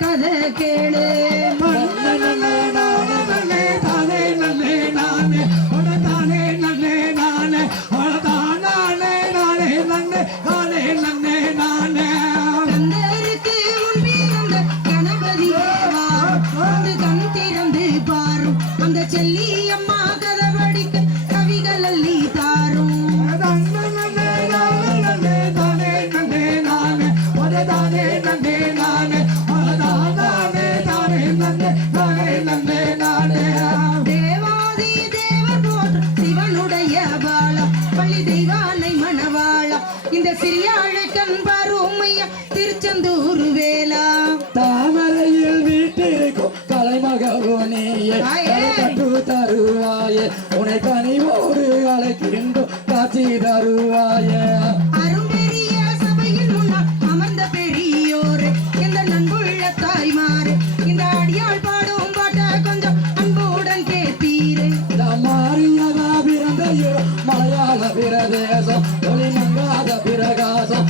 கதை கேளு செல்லியம்மா கதை படிக்க கவிகள் அள்ளி தாரும் தேவாதி தேவர் போற்ற சிவனுடைய பாலம் பள்ளி தெய்வானை மணவாளம் இந்த சிறியாழை கண்பார் உம்மையா திருச்செந்தூர் வேளா தாமரையில் வீட்டிற்கும் கலைமகவுனியே கட்டு தருவாயே உனை கனிவோடு அழைக்கின்றோம் காட்சி தருவாயே அரும்பெரிய சபையில் முன்னால் அமர்ந்த பெரியோரே இந்த நண்புள்ள தாய்மாரே இந்த அடியாள் பாடும் பாட்ட கொஞ்சம் அன்புடன் கேட்பீரே மாறியதா பிறந்த மலையாள பிரதேசம் ஒளி மங்காத பிரகாசம்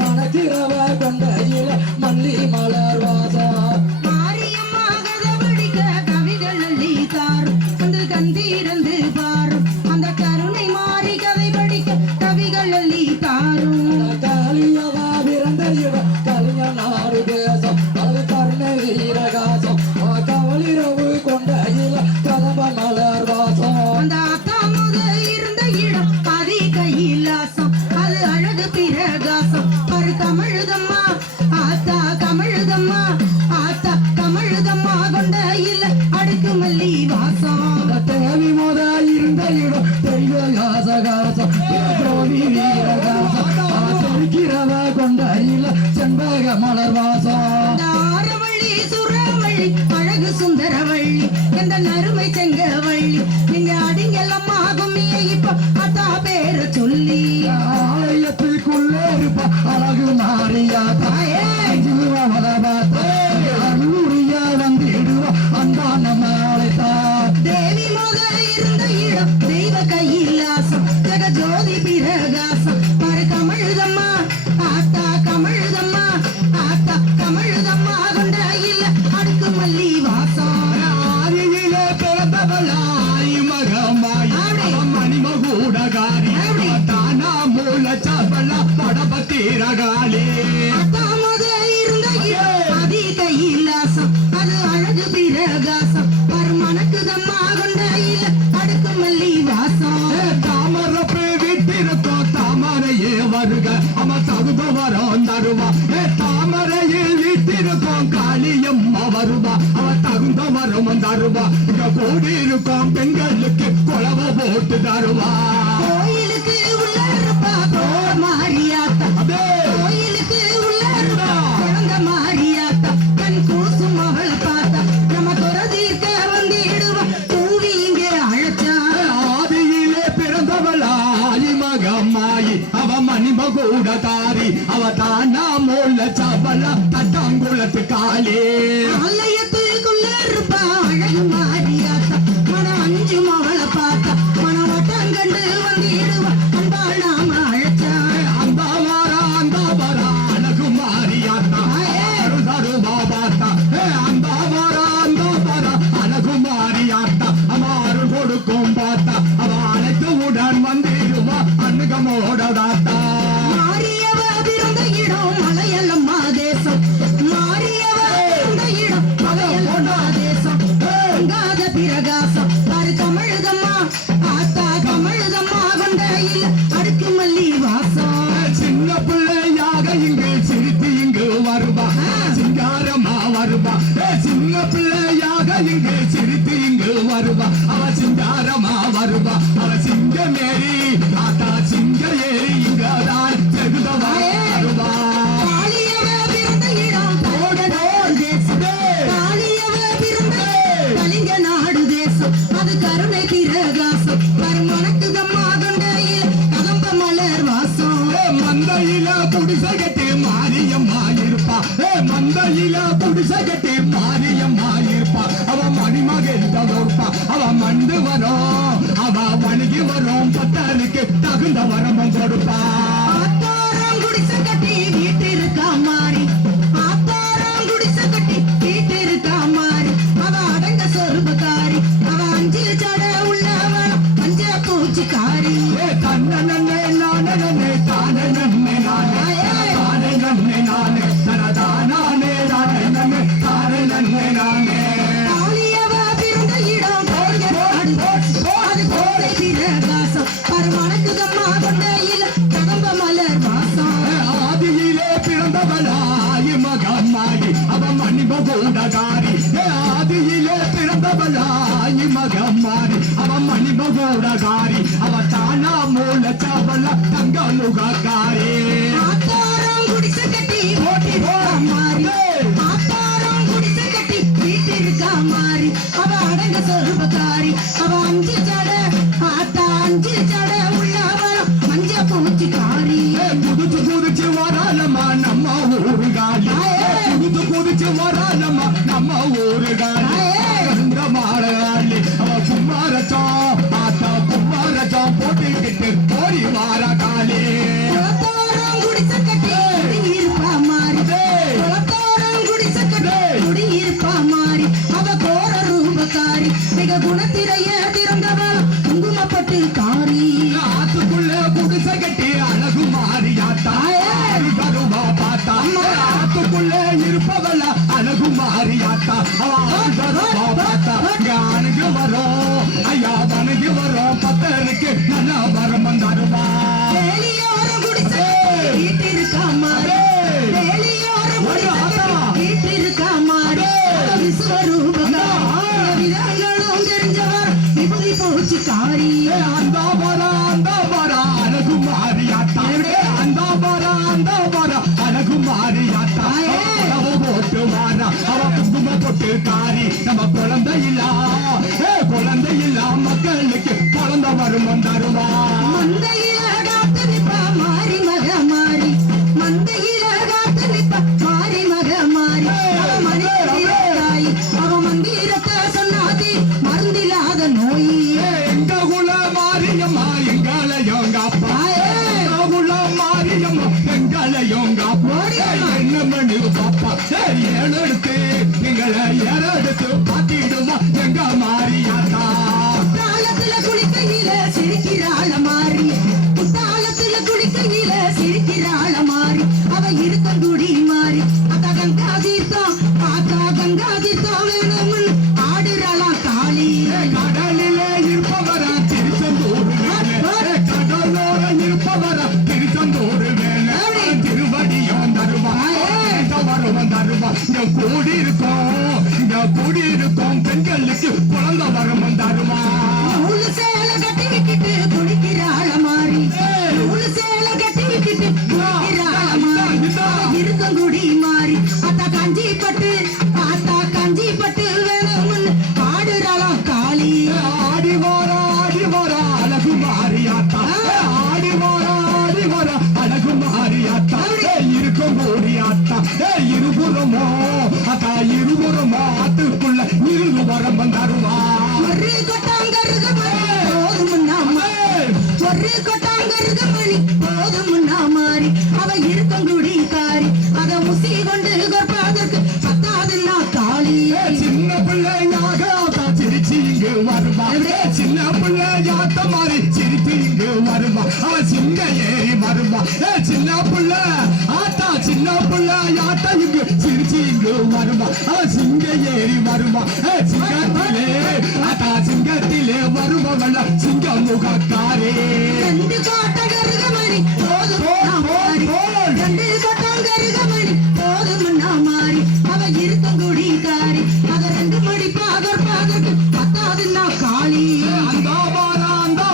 மனக்கிரவ கொண்ட இல மல்லி மலர் வாசம் மாரியம்மா கதை படிக்க கவிகள் அள்ளி தாரும் அந்த கந்திரந்து பாரும் அந்த கருணை மாறி கதை படிக்க கவிகள் அள்ளி தாரும் காளியவா பிறந்த கலிய நாடு தேசம் அது கருணை வீரகாசம் கவலிரவு கொண்ட இல கதம்ப மலர் வாசம் அந்த அத்தாமுத இருந்த இடம் அதி கையிலாசம் அது அழகு பிரகாசம் ஒரு கமழுதம்மா ஆத்தா கமழுதம்மா ஆத்தா கமழுதம்மா கொண்ட இல்ல அடுக்கு மல்லி வாசம் தேவி மோத இருந்த இடம் தெய்வ காசகாசம் ஜோதி வீரகாசம் தெரிக்கிறவ கொண்ட இல செண்பக மலர் வாசம் ஆரவள்ளி சுரவள்ளி அழகு சுந்தரவள்ளி எந்த நறுமை செங்கவள்ளி நீங்க அடிங்கெல்லாம் கும்மிய இப்ப அத்தா பேர சொல்லி ஆலயத்துக்குள்ளே இருப்ப அழகு மாறியாத்தா ஜீவமத பார்த்தா அழுறியா வந்திடுவா அன்பா நம்ம அழைத்தா தேவி மோத இருந்த இடம் தெய்வ கையிலாசம் ஜெக ஜோதி பிரகாசம் பாரு கமழுதம்மா ஆத்தா கமழுதம்மா ஆத்தா கமழுதம்மா கொண்ட இல்ல அடுக்கு மல்லி வாசம் ஆதியிலே பிறந்தவளாய் மகமாய் மணிமகூடகாரி தானா மூல சபல படபத்திரகாலே அத்தாமோத இருந்த இடம் அதி கையிலாசம் அது அழகு பிரகாசம் பாரு மணக்குதம்மா கொண்ட இல்ல அடுக்கு மல்லி வாசம் தாமரப்பு விட்டிருக்கோம் தாமரையே வருக அவ தகுந்த வரம் தருவா தாமரையில் விட்டிருக்கோம் காளியம்மா வருவா அவ தகுந்த வரம் தருவா இங்க கூடி இருக்கோம் பெண்களுக்கு குழவ போட்டு தருவா கோயிலுக்கு உள்ள இருப்பா மாரியாத்தா கோயிலுக்கு உள்ள இருப்பா குழந்தை மாரியாத்தா கண் கூசும் அவளை பார்த்தா நம்ம துறதீர்க்க வந்திடுவோம் தூவி இங்கே அழைச்சா ஆதியிலே பிறந்தவளாய் மகமாயி அவ மணிமகூடகாரி அவ தானா மூல சபல தட்டாங்குளத்து காளி ஆலயத்துக்குள்ள இருப்பா அழகு மாரியாத்தா மனம் அஞ்சு அவளை பார்த்தா மனம் வட்டங்கண்டு வந்திடுவா அன்பாள் நாம அழைச்சா அந்த வர அழகு மாறியாத்தா தருவா பார்த்தா அந்த வர அழகு மாறியாத்தா அமாறு கொடுக்கும் பார்த்தா அவ அழைத்தவுடன் வந்திடுவா அன்னுகமோட தாத்தா மாரியவ பிறந்த இடம் மலையல்லம்மா தேசம் மாரியவ பிறந்த இடம் மலையல்லம்மா தேசம் பொங்காத பிரகாசம் பாரு கமழுதம்மா ஆத்தா கமழுதம்மா கொண்ட இல்ல அடுக்கு மல்லி வாசம் சின்ன பிள்ளையாக இங்கு சிரித்து இங்கு வருவா சிங்காரமா வருவா சின்ன பிள்ளையாக இங்கு சிரித்து இங்கு வருவா அவ சிங்காரமா வருவா அவ சிங்கமேரி ஆத்தா சிங்க ஏறி இங்கதான் செகுதவா வருவா காளியவ பிறந்த இடம் கோடனோர் தேசம் காளியவ பிறந்த கலிங்க நாடு தேசம் அது கருணை பிரகாசம் பாரு மணக்குதம்மா கொண்ட இல்ல கதம்ப மலர் வாசம் மந்தையில குடிசை கட்டி மாரியம்மா இருப்பா மந்தையில குடிசை கட்டி மாரியம்மா இருப்பா அவ மணிமகள் தவிர்ப்பா அவ மண்டு வரும் அவ வணங்கி வரும் பத்தனுக்கு தகுந்த வரமும் கொடுப்பா ஆத்தாரம் குடிசை கட்டி வீட்டிருக்கா மாறி ஆத்தாரம் குடிசை கட்டி மணிமகூடகாரி ஆதியிலே பிறந்தவளாய் மகமாரி அவன் மணிமகூடகாரி அவ தானா மூல சவல தங்க முகக்காரி ஆத்தாரம் குடிசை கட்டி ஓட்டிருக்கா மாறி ஆத்தாரம் குடிசை கட்டி வீட்டிருக்கா மாறி அவ அடங்க சொல்பக்காரி அவ அஞ்சு ஜட ஆத்தா அஞ்சு ஜட உள்ளவரம் மஞ்ச பூச்சிக்காரி குதிச்சு குதிச்சு வராலம்மா நம்ம ஊருகாரி குதிச்சு வராலம்மா நம்ம ஊருகாரி இந்த மாடகாரி அவ குமாரச்சோம் ஆத்தா குமாரச்சோம் போட்டுக்கிட்டு போடி வார காளி குளத்தோரம் குடிசை கட்டி குடியிருப்பா மாறி குளத்தோரம் குடிசை கட்டி குடியிருப்பா மாறி அவ கோர ரூபக்காரி மிக குணத்திரைய திறந்தவள் குங்குமப்பட்டு காரி ஆத்துக்குள்ள குடிசை கட்டி அழகு மாறியாத்தா கருவா பார்த்தா ஆத்துக்குள்ள இருப்பவள அழகு மாறியாத்தா கருவா பார்த்தா அணுகு வரோம் ஐயா வணங்கி வரோம் பத்தருக்கு நல்ல வரம் தருவா வேலியோரம் குடிசை வீட்டிருக்கா மாறி வேலியோரம் குடிசை வீட்டிருக்கா மாறி விஸ்வரூபக்காரி விதங்களும் தெரிஞ்சவர் விபூதி பூச்சிக்காரி அந்த வரா அழகு மாறியாத்தா அந்த வரா அழகு மாறியாத்தா அவ போட்டு வாரா அவ குங்கும போட்டு காரி நம்ம குழந்தை இல்லா மக்களுக்கு குழந்தை வரும் தருவா மந்தையில காத்து நிப்பா மாறி மக மாறி மந்தையில காத்து நிப்பா மாறி மக மாறி அவ மணித்தாய் அவ மந்திரத்தை சொன்னாதி மருந்தில்லாத நோய் எங்க குல மாரியம்மா எங்களையும் காப்பா எங்க குல மாரியம்மா எங்களையும் காப்பா என்ன மணி பாப்பா ஏழு எடுத்து எங்களை ஏறெடுத்து பாத்திடுவா எங்க மாரியாத்தா குத்தாலத்துல குளிக்கையில சிரிக்கிறாள மாறி குத்தாலத்துல குளிக்கையில சிரிக்கிறாள மாறி அவ இருக்கங்குடி மாறி அத்தா கங்கா தீர்த்தம் வேணும்னு ஆடுறாளாம் காளி கடலிலே இருப்பவரா திருச்செந்தூர் வேலை கடலோர இருப்பவரா திருச்செந்தூர் வேலை திருவடியும் தருவா வரும் தருவா இங்க கூடி இருக்கும் பெண்களுக்கு குழந்தை வரும் தருவா நூலு சேலை கட்டி விட்டுட்டு குளிக்கிறாள மாறி நூலு சேலை கட்டி விட்டுட்டு குளிக்கிறாள மாறி இருக்கங்குடி மாறி அத்தா காஞ்சி பட்டு வேணும்னு ஆடுறாளாம் காளி ஆடி வாரா அழகு மாறியாத்தா ஆடி வாரா அழகு மாறியாத்தா இருக்கும் கூடியாத்தா இருபுறமோ அத்தா இருபுறமோ ஆத்துக்குள்ள இருந்து வரம் தருவா ஒரு கொட்டாங்கருக மணி போதும்னா மாறி அவ இருக்கங்குடி காரி அத முசி கொண்டு கொற்பாதற்கு பத்தாதுன்னா காளி சின்ன பிள்ளையாக ஆத்தா சிரிச்சு இங்கு வருவா சின்ன பிள்ளையாத்த மாதிரி சிரித்து இங்கு வருவா அவ சிங்க ஏறி வருவா சின்ன பிள்ளை யாத்த இங்கு சிரிச்சு இங்கு வருவா அவ சிங்க ஏறி வருவா சிங்கத்திலே வருபவள சிங்க முகக்காரே ரெண்டு கோட்டங்கருக மணி போதும்னா மாறி ரெண்டு கோட்டங்கருக மணி போதும்னா மாறி அவ இருக்கங்குடி காரி அத ரெண்டு மணி பாதற்கு பத்தாதுன்னா காளி அந்த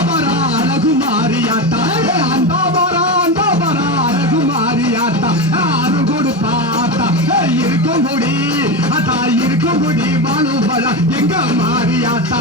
வரா அழகு மாறியாத்தா அந்த வரா அழகு மாறியாத்தா ஆறு கொடுப்பாத்தா இருக்கும் குடி வாழுவள எங்க மாறியாத்தா